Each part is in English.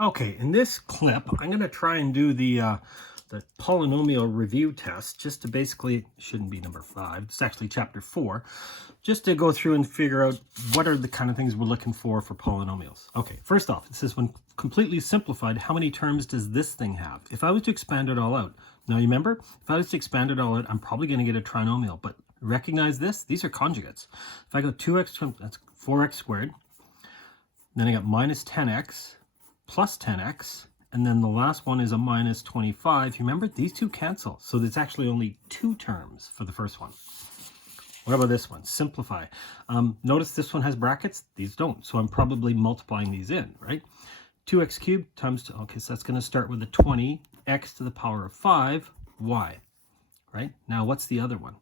Okay, in this clip, I'm going to try and do the polynomial review test, just to basically, shouldn't be number 5, it's actually chapter 4, just to go through and figure out what are the kind of things we're looking for polynomials. Okay, first off, it says when completely simplified, how many terms does this thing have? If I was to expand it all out, now you remember, if I was to expand it all out, I'm probably going to get a trinomial, but recognize this, these are conjugates. If I go 2x, that's 4x squared, then I got minus 10x, plus 10x, and then the last one is a minus 25. You remember, these two cancel, so there's actually only 2 terms for the first one. What about this one? Simplify. Notice this one has brackets, these don't, so I'm probably multiplying these in, right? 2x cubed times 2, okay, so that's going to start with a 20, x to the power of 5, y, right? Now, what's the other one?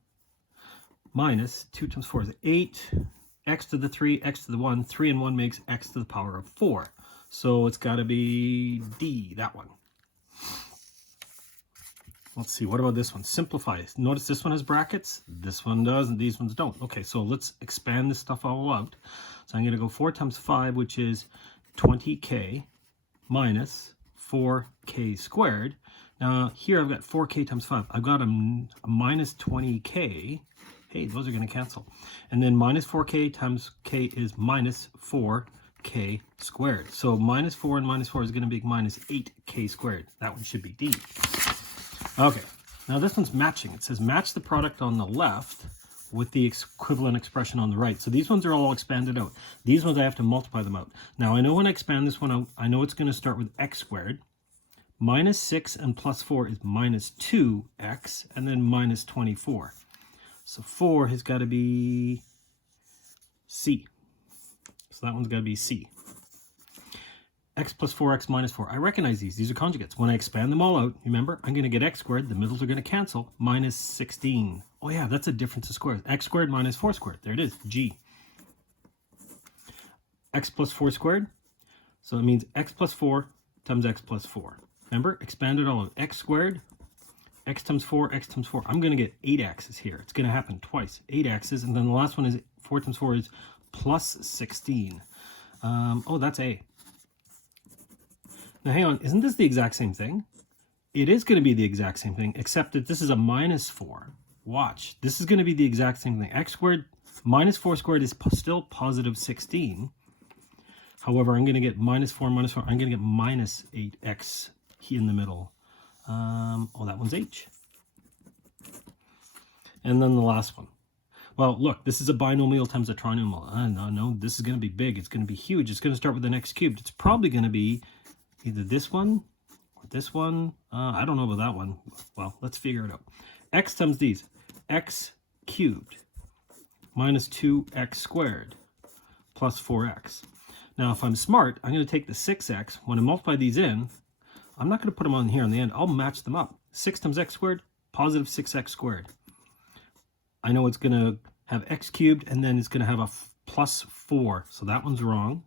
Minus 2 times 4 is 8, x to the 3, x to the 1, 3 and 1 makes x to the power of 4. So it's got to be D, that one. Let's see, what about this one? Simplify. Notice this one has brackets, this one does, and these ones don't. Okay, so let's expand this stuff all out. So I'm going to go 4 times 5, which is 20k, minus 4k squared. Now, here I've got 4k times 5. I've got a minus 20k. Hey, those are going to cancel. And then minus 4k times k is minus 4k squared. So minus 4 and minus 4 is going to be minus 8k squared. That one should be D. Okay, now this one's matching. It says match the product on the left with the equivalent expression on the right. So these ones are all expanded out. These ones I have to multiply them out. Now I know when I expand this one out, I know it's going to start with x squared. Minus 6 and plus 4 is minus 2x, and then minus 24. So 4 has got to be C. So that one's got to be C. X plus 4x minus 4. I recognize these. These are conjugates. When I expand them all out, remember, I'm going to get x squared. The middles are going to cancel. Minus 16. Oh, yeah, that's a difference of squares. X squared minus 4 squared. There it is. G. X plus 4 squared. So it means x plus 4 times x plus 4. Remember, expand it all out. X squared, x times 4, x times 4. I'm going to get 8x's here. It's going to happen twice. 8x's. And then the last one is 4 times 4 is plus 16. Oh, that's A. Now, hang on. Isn't this the exact same thing? It is going to be the exact same thing, except that this is a minus 4. Watch. This is going to be the exact same thing. X squared minus 4 squared is still positive 16. However, I'm going to get minus 4, minus 4. I'm going to get minus 8x here in the middle. Oh, that one's H. And then the last one. Well, look, this is a binomial times a trinomial. No, this is going to be big. It's going to be huge. It's going to start with an x cubed. It's probably going to be either this one or this one. I don't know about that one. Well, let's figure it out. X times these. X cubed minus 2x squared plus 4x. Now, if I'm smart, I'm going to take the 6x. When I multiply these in, I'm not going to put them on here on the end. I'll match them up. 6 times x squared, positive 6x squared. I know it's going to have x cubed, and then it's going to have a plus 4. So that one's wrong.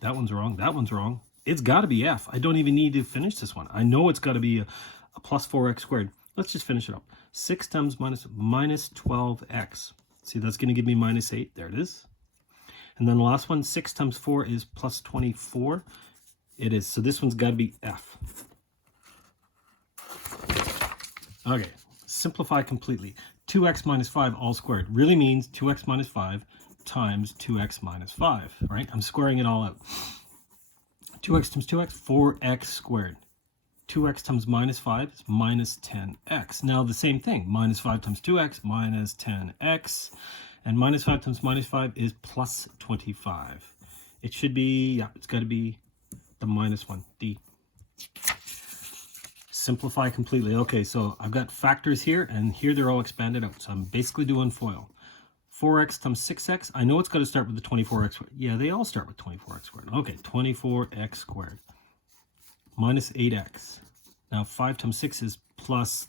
That one's wrong. That one's wrong. It's got to be F. I don't even need to finish this one. I know it's got to be a plus 4x squared. Let's just finish it up. 6 times minus 12x. See, that's going to give me minus 8. There it is. And then the last one, 6 times 4 is plus 24. It is. So this one's got to be F. Okay, simplify completely. 2x minus 5 all squared really means 2x minus 5 times 2x minus 5, right? I'm squaring it all out. 2x times 2x, 4x squared. 2x times minus 5 is minus 10x. Now the same thing, minus 5 times 2x, minus 10x. And minus 5 times minus 5 is plus 25. It should be, yeah, it's got to be the minus one, D. Simplify completely. Okay, so I've got factors here, and here they're all expanded out. So I'm basically doing FOIL. 4x times 6x. I know it's got to start with the 24x squared. Yeah, they all start with 24x squared. Okay, 24x squared minus 8x. Now 5 times 6 is plus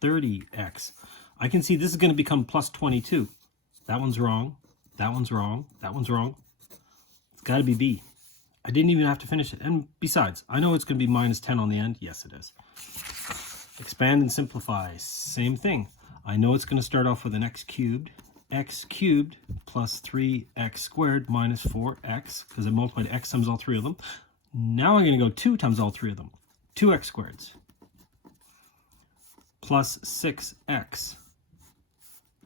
30x. I can see this is going to become plus 22. That one's wrong. That one's wrong. That one's wrong. It's got to be B. I didn't even have to finish it. And besides, I know it's going to be minus 10 on the end. Yes, it is. Expand and simplify. Same thing. I know it's going to start off with an x cubed. X cubed plus 3x squared minus 4x, because I multiplied x times all 3 of them. Now I'm going to go 2 times all three of them. 2x squareds plus 6x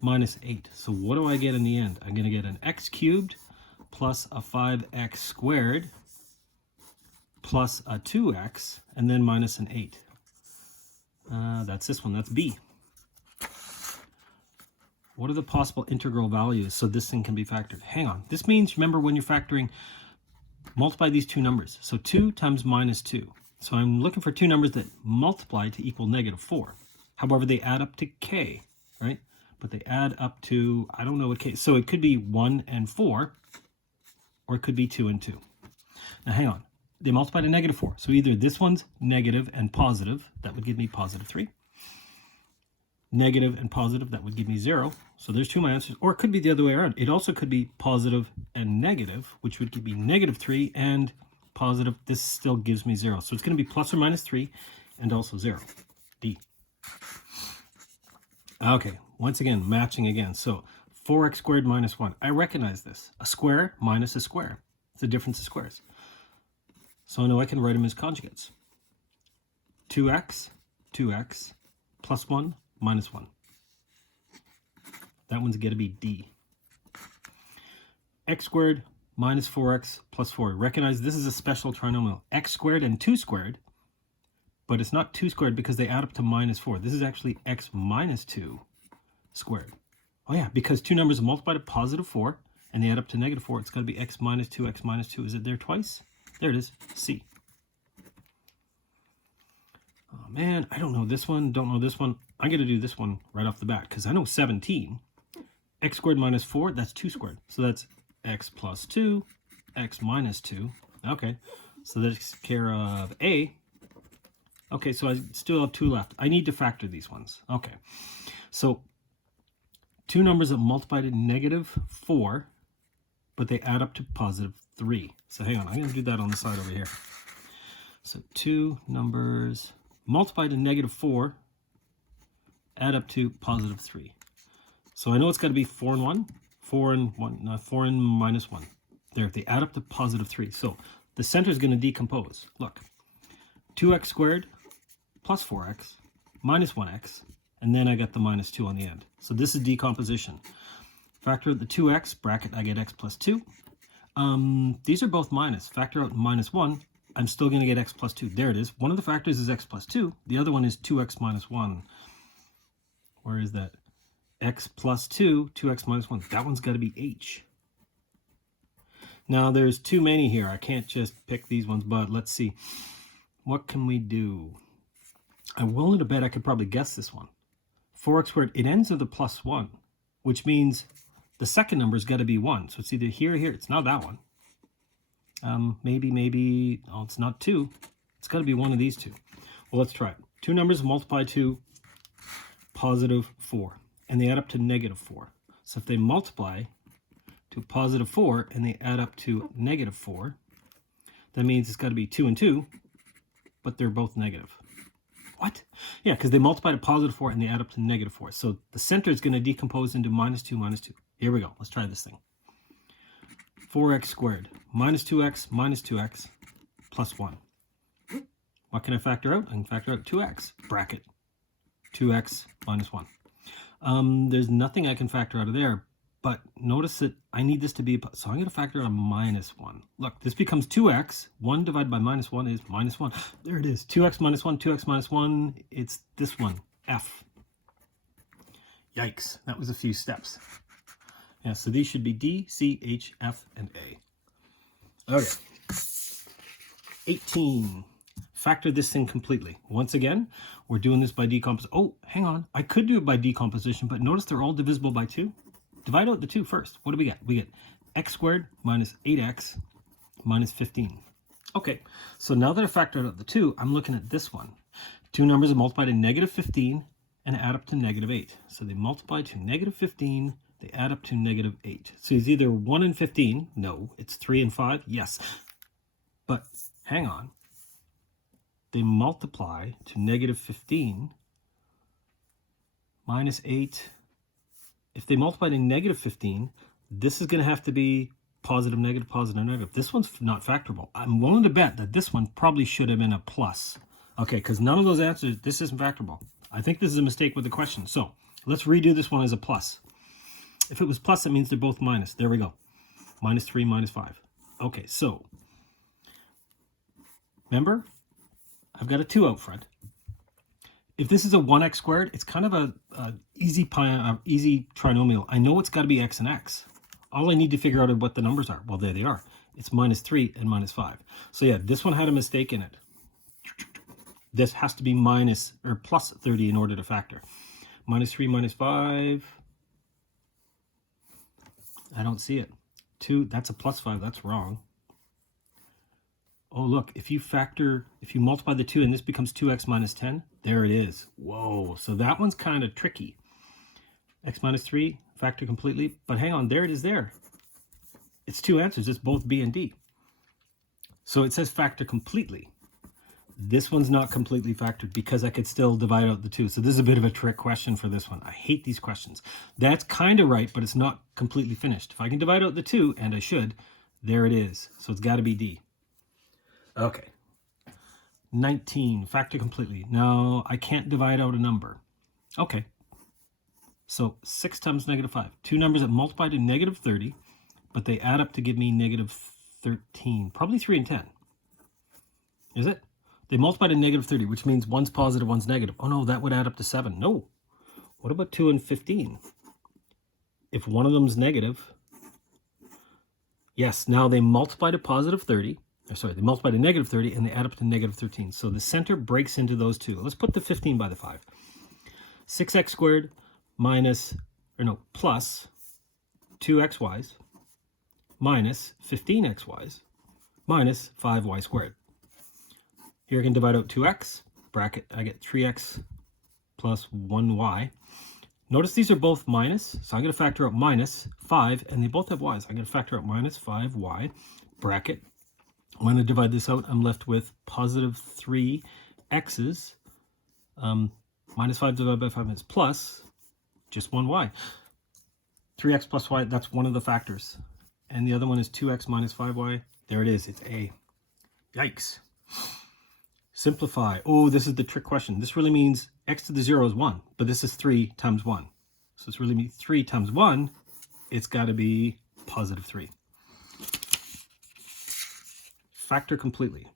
minus 8. So what do I get in the end? I'm going to get an x cubed plus a 5x squared plus a 2x and then minus an 8. That's this one. That's B. What are the possible integral values so this thing can be factored? Hang on. This means, remember, when you're factoring, multiply these two numbers. So 2 times minus 2. So I'm looking for two numbers that multiply to equal -4. However, they add up to k, right? But they add up to, I don't know what k. So it could be 1 and 4, or it could be 2 and 2. Now hang on. They multiply to -4. So either this one's negative and positive, that would give me +3. Negative and positive, that would give me 0. So there's two of my answers. Or it could be the other way around. It also could be positive and negative, which would give me -3 and positive. This still gives me 0. So it's going to be plus or minus 3 and also 0. D. Okay, once again, matching again. So 4x squared minus 1. I recognize this. A square minus a square. It's the difference of squares. So I know I can write them as conjugates. 2x, 2x, plus 1, minus 1. That one's going to be D. X squared minus 4x plus 4. Recognize this is a special trinomial. X squared and 2 squared, but it's not 2 squared because they add up to -4. This is actually x minus 2 squared. Oh yeah, because two numbers are multiplied to +4 and they add up to -4. It's got to be x minus 2, x minus 2. Is it there twice? There it is. C. Oh man, I don't know this one, don't know this one. I'm going to do this one right off the bat because I know 17. X squared minus 4, that's 2 squared. So that's x plus 2, x minus 2. Okay, so that takes care of A. Okay, so I still have 2 left. I need to factor these ones. Okay, so two numbers that multiply to -4, but they add up to +3. So hang on, I'm going to do that on the side over here. So two numbers multiply to -4, add up to +3. So I know it's got to be 4 and 1, 4 and 1, not 4 and minus 1. There, they add up to +3. So the center is going to decompose. Look, 2x squared plus 4x minus 1x, and then I got the minus 2 on the end. So this is decomposition. Factor out the 2x, bracket, I get x plus 2. These are both minus. Factor out -1, I'm still going to get x plus 2. There it is. One of the factors is x plus 2. The other one is 2x minus 1. Where is that? X plus 2, 2x minus 1. That one's got to be h. Now, there's too many here. I can't just pick these ones, but let's see. What can we do? I'm willing to bet I could probably guess this one. 4x squared, it ends with a +1, which means the second number's got to be 1. So it's either here or here. It's not that one. Maybe, oh, it's not 2. It's got to be one of these two. Well, let's try it. Two numbers multiply to +4, and they add up to -4. So if they multiply to +4 and they add up to -4, that means it's got to be 2 and 2, but they're both negative. What? Yeah, because they multiply to +4 and they add up to -4. So the center is going to decompose into -2, -2. Here we go. Let's try this thing. 4x squared minus 2x minus 2x plus 1. What can I factor out? I can factor out 2x, bracket, 2x minus 1. There's nothing I can factor out of there, but notice that I need this to be, so I'm going to factor out a -1. Look, this becomes 2x. 1 divided by -1 is -1. There it is. 2x minus 1, 2x minus 1. It's this one, F. Yikes, that was a few steps. Yeah, so these should be D, C, H, F, and A. Okay. 18. Factor this thing completely. Once again, we're doing this by decomposition. Oh, hang on. I could do it by decomposition, but notice they're all divisible by 2. Divide out the 2 first. What do we get? We get x squared minus 8x minus 15. Okay, so now that I factored out the 2, I'm looking at this one. Two numbers are multiplied to -15 and add up to -8. So they multiply to -15, they add up to -8. So it's either 1 and 15. No, it's 3 and 5. Yes. But hang on. They multiply to -15 minus 8. If they multiply to -15, this is going to have to be positive, negative, positive, negative. This one's not factorable. I'm willing to bet that this one probably should have been a plus. Okay, because none of those answers, this isn't factorable. I think this is a mistake with the question. So let's redo this one as a plus. If it was plus, it means they're both minus. There we go. -3, -5. Okay, so remember, I've got a 2 out front. If this is a 1x squared, it's kind of a easy trinomial. I know it's got to be x and x. All I need to figure out is what the numbers are. Well, there they are. It's -3 and -5. So yeah, this one had a mistake in it. This has to be minus or plus 30 in order to factor. -3, -5. I don't see it. 2, that's a +5. That's wrong. Oh, look, if you multiply the 2 and this becomes 2x minus 10, there it is. Whoa, so that one's kind of tricky. X minus 3, factor completely. But hang on, there it is there. It's 2 answers. It's both B and D. So it says factor completely. This one's not completely factored because I could still divide out the 2. So this is a bit of a trick question for this one. I hate these questions. That's kind of right, but it's not completely finished. If I can divide out the 2, and I should, there it is. So it's got to be D. Okay. 19, factor completely. Now, I can't divide out a number. Okay. So 6 times -5. Two numbers that multiply to -30, but they add up to give me -13. Probably 3 and 10. Is it? They multiply to -30, which means one's positive, one's negative. Oh no, that would add up to 7. No. What about 2 and 15? If one of them's negative, yes, now they multiply to positive 30. Sorry, they multiply to -30 and they add up to -13. So the center breaks into those two. Let's put the 15 by the 5. 6x squared plus 2xy's minus 15xy's minus 5y squared. Here I can divide out 2x, bracket, I get 3x plus 1y. Notice these are both minus, so I'm going to factor out -5, and they both have y's. I'm going to factor out -5y, bracket. When I divide this out, I'm left with positive 3x's. -5 divided by 5 is plus just 1y. 3x plus y, that's one of the factors. And the other one is 2x minus 5y. There it is, it's A. Yikes. Simplify. Oh, this is the trick question. This really means x to the 0 is 1, but this is 3 times 1. So it's really 3 times 1. It's got to be positive 3. Factor completely.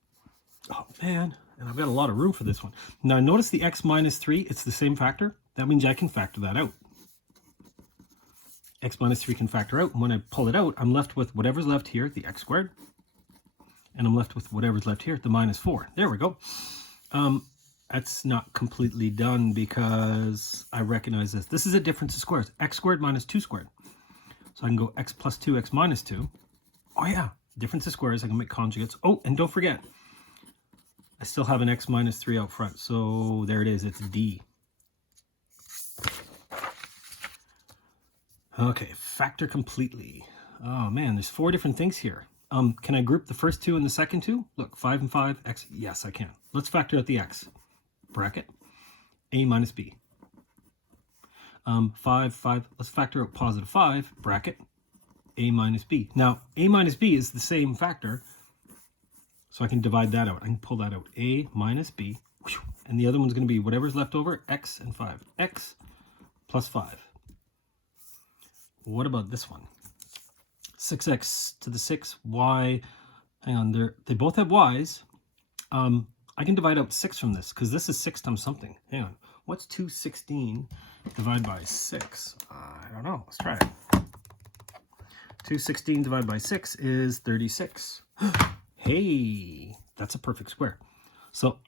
Oh, man. And I've got a lot of room for this one. Now, notice the x minus 3, it's the same factor. That means I can factor that out. X minus 3 can factor out. And when I pull it out, I'm left with whatever's left here, the x squared. And I'm left with whatever's left here, the -4. There we go. That's not completely done because I recognize this. This is a difference of squares. X squared minus 2 squared. So I can go x plus 2, x minus 2. Oh yeah, difference of squares. I can make conjugates. Oh, and don't forget, I still have an x minus 3 out front. So there it is. It's D. Okay, factor completely. Oh man, there's 4 different things here. Can I group the first 2 and the second 2? Look, 5 and 5, x. Yes, I can. Let's factor out the x. Bracket, a minus b. 5, 5. Let's factor out positive 5. Bracket, a minus b. Now, a minus b is the same factor, so I can divide that out. I can pull that out. A minus b. And the other one's going to be whatever's left over, x and 5. X plus 5. What about this one? 6x to the 6, y, hang on, they both have y's. I can divide out 6 from this, because this is 6 times something. Hang on, what's 216 divided by 6? I don't know, let's try it. 216 divided by 6 is 36. Hey, that's a perfect square. So,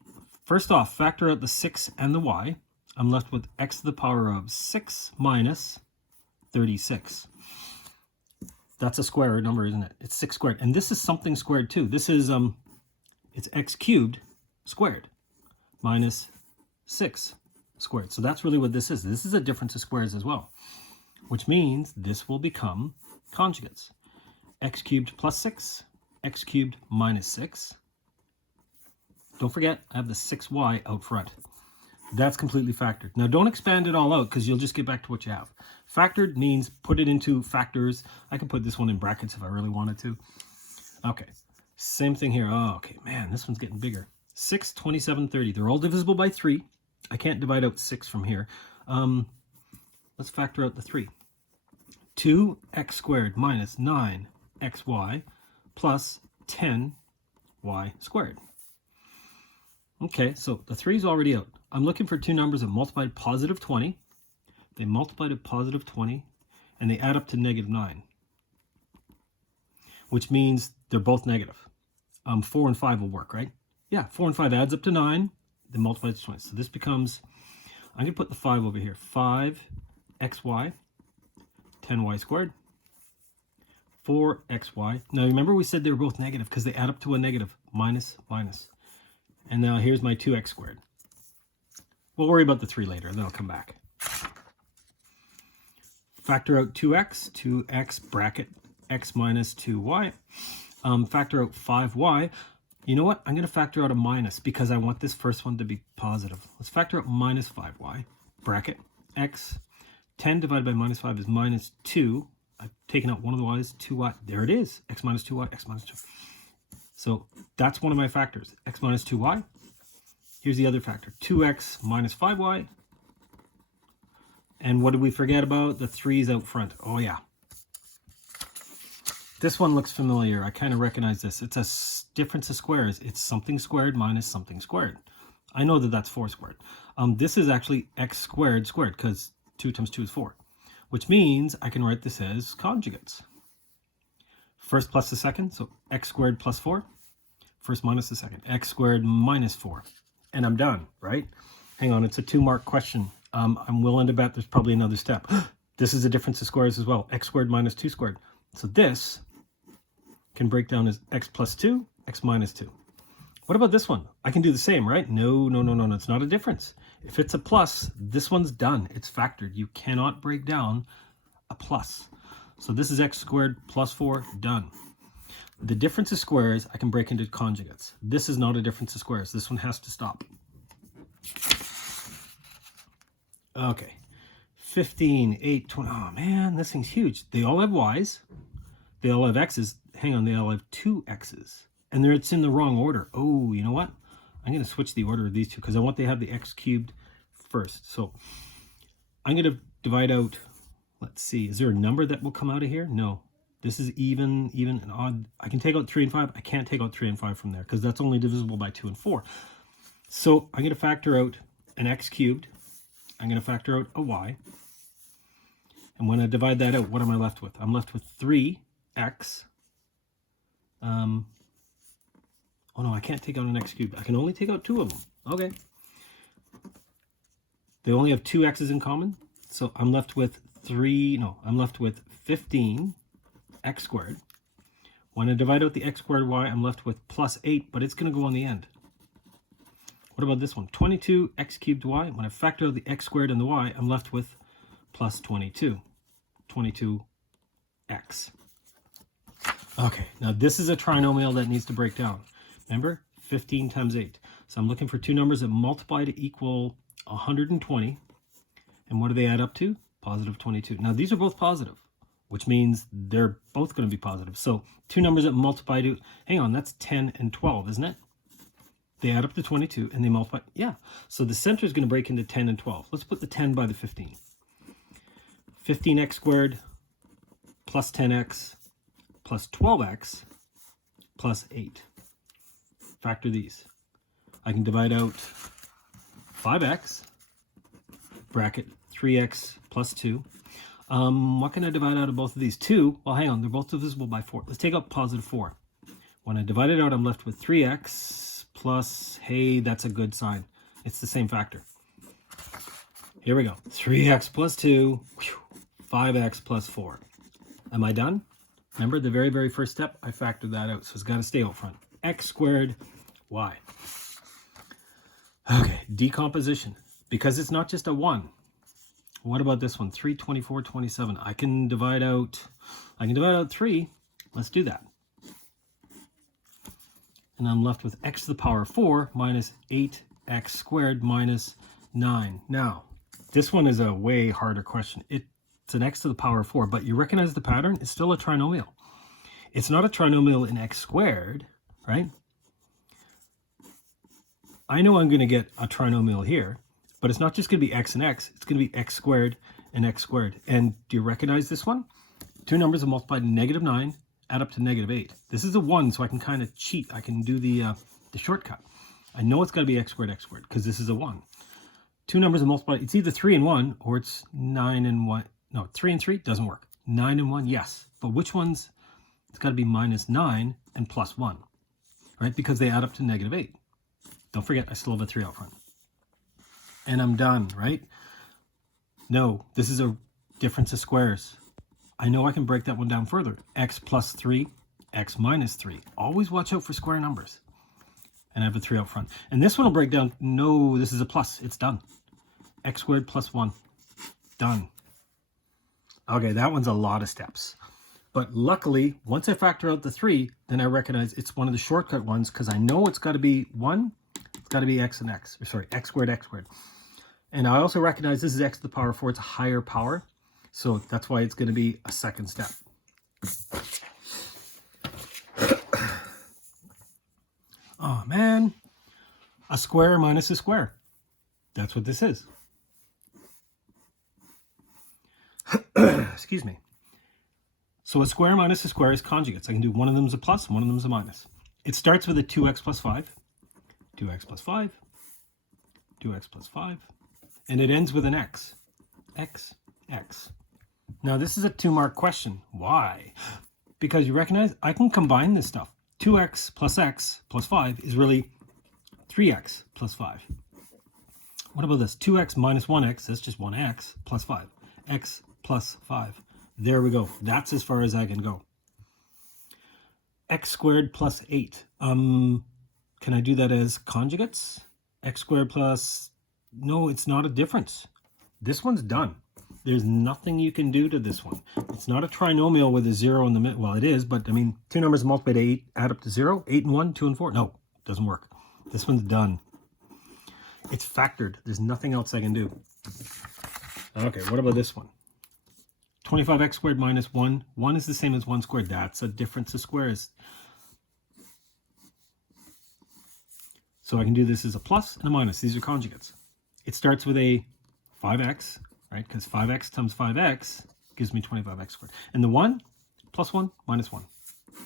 first off, factor out the 6 and the y. I'm left with x to the power of 6 minus 36. That's a square number, isn't it? It's 6 squared. And this is something squared too. This is, it's x cubed squared minus 6 squared. So that's really what this is. This is a difference of squares as well, which means this will become conjugates. X cubed plus 6, x cubed minus 6. Don't forget, I have the 6y out front. That's completely factored. Now don't expand it all out because you'll just get back to what you have. Factored means put it into factors. I can put this one in brackets if I really wanted to. Okay, same thing here. Oh, okay, man, this one's getting bigger. 6, 27, 30. They're all divisible by 3. I can't divide out 6 from here. Let's factor out the 3. 2x squared minus 9xy plus 10y squared. Okay, so the 3 is already out. I'm looking for two numbers that multiplied positive 20. They multiplied at positive 20, and they add up to negative 9, which means they're both negative. 4 and 5 will work, right? Yeah, 4 and 5 adds up to 9. They multiply to 20. So this becomes, I'm going to put the 5 over here. 5xy, 10y squared, 4xy. Now remember we said they were both negative because they add up to a negative, minus, minus. And now here's my 2x squared. We'll worry about the 3 later, and then I'll come back. Factor out 2x bracket x minus 2y. Factor out 5y. You know what? I'm going to factor out a minus because I want this first one to be positive. Let's factor out minus 5y bracket x. 10 divided by minus 5 is minus 2. I've taken out one of the y's, 2y. There it is, x minus 2y, x minus 2. So that's one of my factors, x minus 2y. Here's the other factor, 2x minus 5y. And what did we forget about? The 3's out front. Oh, yeah. This one looks familiar. I kind of recognize this. It's a difference of squares. It's something squared minus something squared. I know that that's 4 squared. This is actually x squared squared because 2 times 2 is 4, which means I can write this as conjugates. First plus the second, so x squared plus 4. First minus the second, x squared minus 4. And I'm done, right? Hang on, it's a 2-mark question. I'm willing to bet there's probably another step. This is a difference of squares as well. X squared minus 2 squared. So this can break down as x plus 2, x minus 2. What about this one? I can do the same, right? No, it's not a difference. If it's a plus, this one's done. It's factored. You cannot break down a plus. So this is x squared plus 4, done. The difference of squares, I can break into conjugates. This is not a difference of squares. This one has to stop. Okay, 15, 8, 20. Oh man, this thing's huge. They all have y's. They all have x's. Hang on, they all have 2 x's. And it's in the wrong order. Oh, you know what? I'm going to switch the order of these two because I want to have the x cubed first. So I'm going to divide out, let's see, is there a number that will come out of here? No. This is even, and odd. I can take out 3 and 5. I can't take out 3 and 5 from there because that's only divisible by 2 and 4. So I'm going to factor out an x cubed. I'm going to factor out a y. And when I divide that out, what am I left with? I'm left with 3x. Oh no, I can't take out an x cubed. I can only take out 2 of them. Okay. They only have 2 x's in common. So I'm left with 15 x squared. When I divide out the x squared y, I'm left with plus 8, but it's going to go on the end. What about this one? 22 x cubed y. When I factor out the x squared and the y, I'm left with plus 22. 22x. Okay, now this is a trinomial that needs to break down. Remember, 15 times 8. So I'm looking for two numbers that multiply to equal 120. And what do they add up to? Positive 22. Now these are both positive, which means they're both going to be positive. So two numbers that multiply to, hang on, that's 10 and 12, isn't it? They add up to 22 and they multiply. Yeah, so the center is going to break into 10 and 12. Let's put the 10 by the 15. 15x squared plus 10x plus 12x plus 8. Factor these. I can divide out 5x, bracket 3x plus 2. What can I divide out of both of these? 2. Well, hang on, they're both divisible by 4. Let's take out positive 4. When I divide it out, I'm left with 3x plus, hey, that's a good sign. It's the same factor. Here we go. 3x plus 2, 5x plus 4. Am I done? Remember the very, very first step? I factored that out, so it's got to stay out front. X squared y. Okay, decomposition. Because it's not just a 1. What about this one? 3, 24, 27. I can divide out 3. Let's do that. And I'm left with x to the power 4 minus 8x squared minus 9. Now, this one is a way harder question. It's an x to the power of 4, but you recognize the pattern? It's still a trinomial. It's not a trinomial in x squared, right? I know I'm going to get a trinomial here, but it's not just going to be x and x. It's going to be x squared and x squared. And do you recognize this one? Two numbers are multiplied to -9, add up to -8. This is a 1, so I can kind of cheat. I can do the shortcut. I know it's got to be x squared, because this is a 1. Two numbers are multiplied. It's either 3 and 1, or it's 9 and 1. No, 3 and 3 doesn't work. 9 and 1, yes. But which ones? It's got to be -9 and +1, right? Because they add up to -8. Don't forget, I still have a 3 out front. And I'm done, right? No, this is a difference of squares. I know I can break that one down further. X plus 3, x minus 3. Always watch out for square numbers. And I have a 3 out front. And this one will break down. No, this is a plus. It's done. X squared plus 1. Done. Okay, that one's a lot of steps. But luckily, once I factor out the 3, then I recognize it's one of the shortcut ones because I know it's got to be 1. It's got to be x and x. Or sorry, x squared, x squared. And I also recognize this is x to the power of 4. It's a higher power. So that's why it's going to be a second step. Oh, man. A square minus a square. That's what this is. Excuse me. So a square minus a square is conjugates. I can do one of them is a plus, one of them is a minus. It starts with a 2x plus 5. 2x plus 5. 2x plus 5. And it ends with an x. X, x. Now this is a 2-mark question. Why? Because you recognize I can combine this stuff. 2x plus 5 is really 3x plus 5. What about this? 2x minus 1x, that's just 1x plus 5. X plus 5. There we go. That's as far as I can go. X squared plus 8. Can I do that as conjugates? X squared plus... No, it's not a difference. This one's done. There's nothing you can do to this one. It's not a trinomial with a 0 in the middle. Well, it is, but I mean, two numbers multiplied to 8 add up to 0. 8 and 1, 2 and 4. No, doesn't work. This one's done. It's factored. There's nothing else I can do. Okay, what about this one? 25x squared minus 1. 1 is the same as 1 squared. That's a difference of squares. So I can do this as a plus and a minus. These are conjugates. It starts with a 5x, right? Because 5x times 5x gives me 25x squared. And the 1, plus 1, minus 1.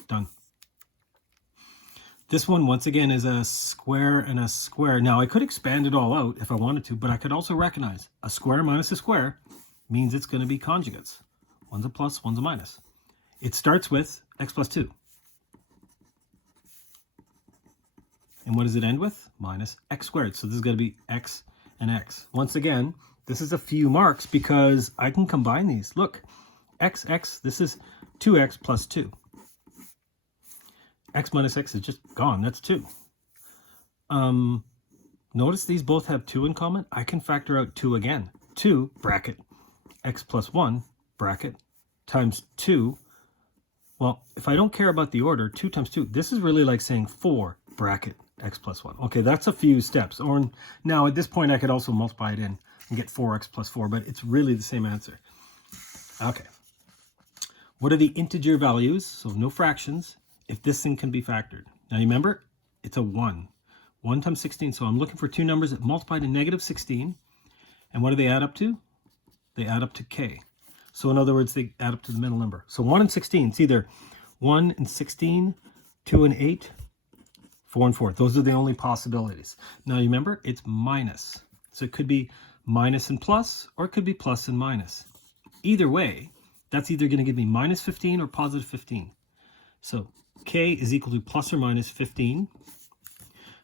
Done. This one, once again, is a square and a square. Now, I could expand it all out if I wanted to, but I could also recognize a square minus a square means it's going to be conjugates. One's a plus, one's a minus. It starts with x plus 2. And what does it end with? Minus x squared. So this is going to be x and x. Once again, this is a few marks because I can combine these. Look, x, this is 2x plus 2. X minus x is just gone. That's 2. Notice these both have 2 in common. I can factor out 2 again. 2, bracket, x plus 1, bracket, times 2. Well, if I don't care about the order, 2 times 2, this is really like saying 4, bracket, x plus 1. Okay, that's a few steps. Or now at this point, I could also multiply it in and get 4x plus 4, but it's really the same answer. Okay. What are the integer values? So no fractions. If this thing can be factored. Now you remember, it's a 1. 1 times 16. So I'm looking for two numbers that multiply to -16. And what do they add up to? They add up to k. So in other words, they add up to the middle number. So 1 and 16, it's either 1 and 16, 2 and 8, 4 and 4. Those are the only possibilities. Now you remember, it's minus. So it could be minus and plus, or it could be plus and minus. Either way, that's either going to give me minus 15 or positive 15. So k is equal to plus or minus 15.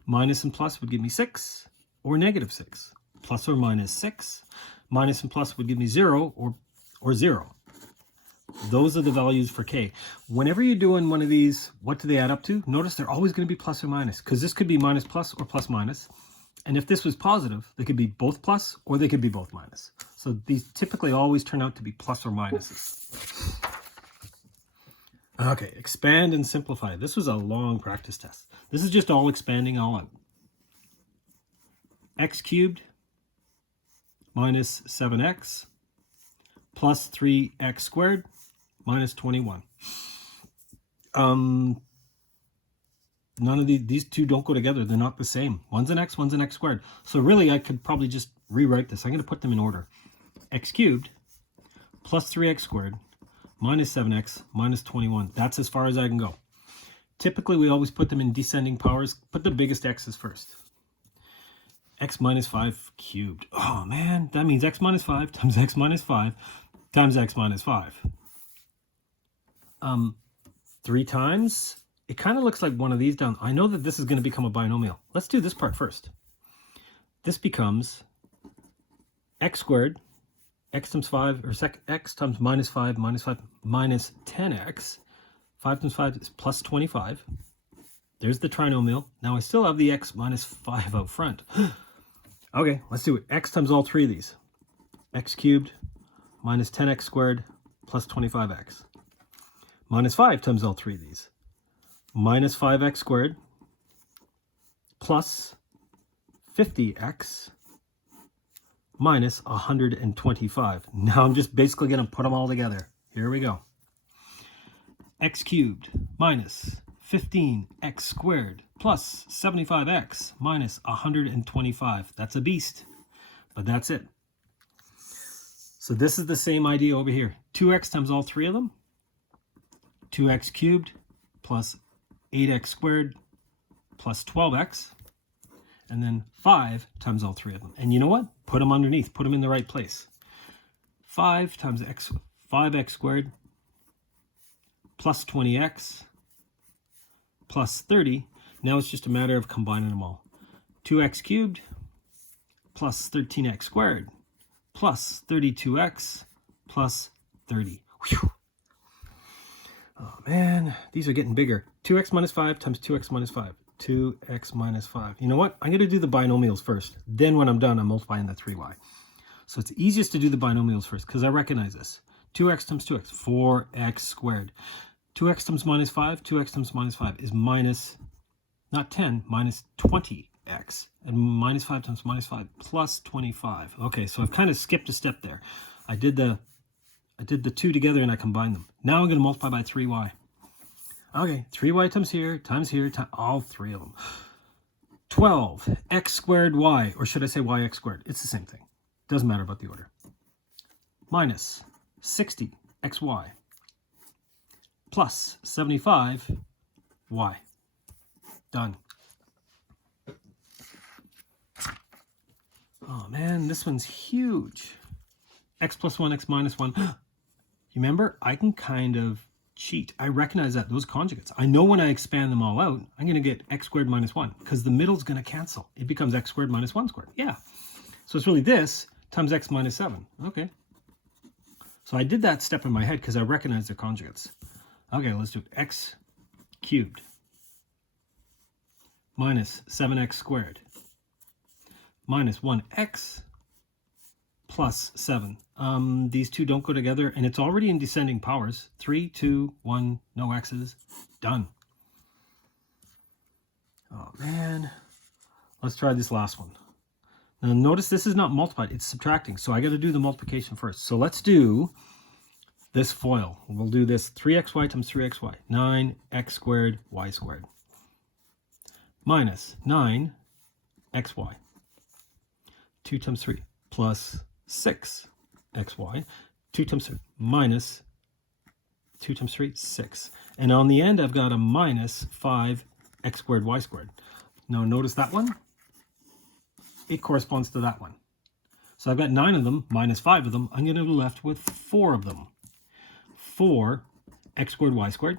Minus and plus would give me 6 or negative 6. Plus or minus 6. Minus and plus would give me 0 or 0. Those are the values for k. Whenever you're doing one of these, what do they add up to? Notice they're always going to be plus or minus, because this could be minus plus or plus minus. And if this was positive, they could be both plus or they could be both minus. So these typically always turn out to be plus or minuses. Okay, expand and simplify. This was a long practice test. This is just all expanding all out. X cubed minus 7x plus 3x squared minus 21. None of these two don't go together. They're not the same. One's an x squared. So really, I could probably just rewrite this. I'm going to put them in order. X cubed plus 3x squared minus 7x minus 21. That's as far as I can go. Typically, we always put them in descending powers. Put the biggest x's first. X minus 5 cubed. Oh, man. That means x minus 5 times x minus 5 times x minus 5. 3 times. It kind of looks like one of these down. I know that this is going to become a binomial. Let's do this part first. This becomes x squared, x times 5, or x times minus 5 minus 10x. 5 times 5 is plus 25. There's the trinomial. Now I still have the x minus 5 out front. Okay, let's do it. X times all three of these. X cubed minus 10x squared plus 25x. Minus 5 times all three of these. Minus 5x squared plus 50x minus 125. Now I'm just basically going to put them all together. Here we go. X cubed minus 15x squared plus 75x minus 125. That's a beast, but that's it. So this is the same idea over here. 2x times all three of them. 2x cubed plus 8x squared plus 12x. And then 5 times all three of them. And you know what? Put them underneath. Put them in the right place. 5 times 5x squared plus 20x plus 30. Now it's just a matter of combining them all. 2x cubed plus 13x squared plus 32x plus 30. Whew. Oh man, these are getting bigger. 2x minus 5 times 2x minus 5. 2x minus 5. You know what? I'm going to do the binomials first. Then when I'm done, I'm multiplying that 3y. So it's easiest to do the binomials first because I recognize this. 2x times 2x, 4x squared. 2x times minus 5, 2x times minus 5 is minus, not 10, minus 20x. And minus 5 times minus 5 plus 25. Okay, so I've kind of skipped a step there. I did the two together and I combined them. Now I'm going to multiply by 3y. Okay, 3y times here, all three of them. 12 x squared y, or should I say yx squared? It's the same thing. Doesn't matter about the order. Minus 60 xy plus 75 y. Done. Oh man, this one's huge. X plus 1, x minus 1. You remember, I can kind of cheat. I recognize that, those conjugates. I know when I expand them all out, I'm going to get x squared minus 1 because the middle's going to cancel. It becomes x squared minus 1 squared. Yeah. So it's really this times x minus 7. Okay. So I did that step in my head because I recognize their conjugates. Okay, let's do it. X cubed minus 7x squared minus 1x plus 7. These two don't go together, and it's already in descending powers. 3, 2, 1, no x's. Done. Oh, man. Let's try this last one. Now, notice this is not multiplied. It's subtracting, so I got to do the multiplication first. So let's do this FOIL. We'll do this 3xy times 3xy. 9x squared y squared. Minus 9xy. 2 times 3 plus 6xy. 2 times 3 minus 2 times 3, 6. And on the end, I've got a minus 5x squared y squared. Now notice that one. It corresponds to that one. So I've got 9 of them, minus 5 of them. I'm going to be left with 4 of them. 4x squared y squared.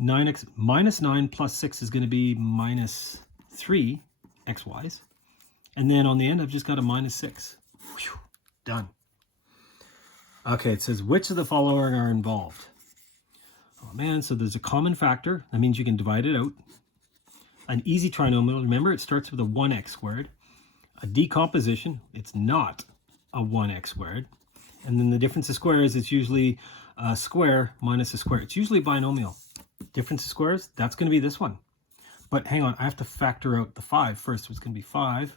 9x minus 9 plus 6 is going to be minus 3 xy's. And then on the end, I've just got a minus 6. Whew, done. Okay, it says, which of the following are involved? Oh man, so there's a common factor. That means you can divide it out. An easy trinomial, remember, it starts with a 1x squared. A decomposition, it's not a 1x squared. And then the difference of squares, it's usually a square minus a square. It's usually binomial. Difference of squares, that's going to be this one. But hang on, I have to factor out the 5 first. So it's going to be 5x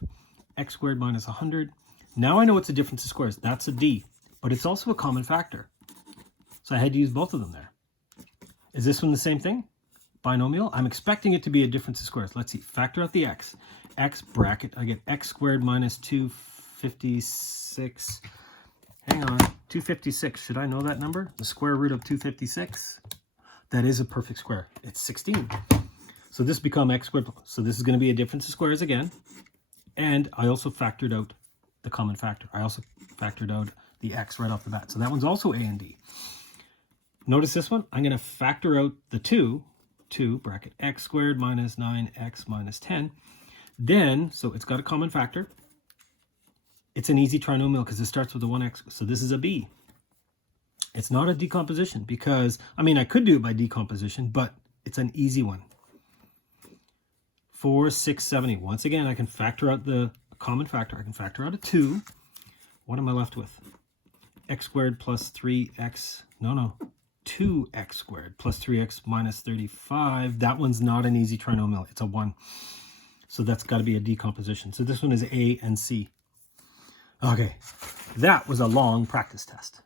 x squared minus 100. Now I know it's a difference of squares. That's a d, but it's also a common factor. So I had to use both of them there. Is this one the same thing? Binomial? I'm expecting it to be a difference of squares. Let's see. Factor out the x. X bracket. I get x squared minus 256. Hang on. 256. Should I know that number? The square root of 256? That is a perfect square. It's 16. So this becomes x squared. So this is going to be a difference of squares again. And I also factored out the common factor. I also factored out the x right off the bat. So that one's also a and d. Notice this one. I'm going to factor out the 2 bracket x squared minus 9x minus 10. Then, so it's got a common factor. It's an easy trinomial because it starts with a 1x. So this is a b. It's not a decomposition because, I mean, I could do it by decomposition, but it's an easy one. 4, 6, 70. Once again, I can factor out the common factor. I can factor out a 2. What am I left with? X squared plus 3x. No. 2x squared plus 3x minus 35. That one's not an easy trinomial. It's a 1. So that's got to be a decomposition. So this one is A and C. Okay, that was a long practice test.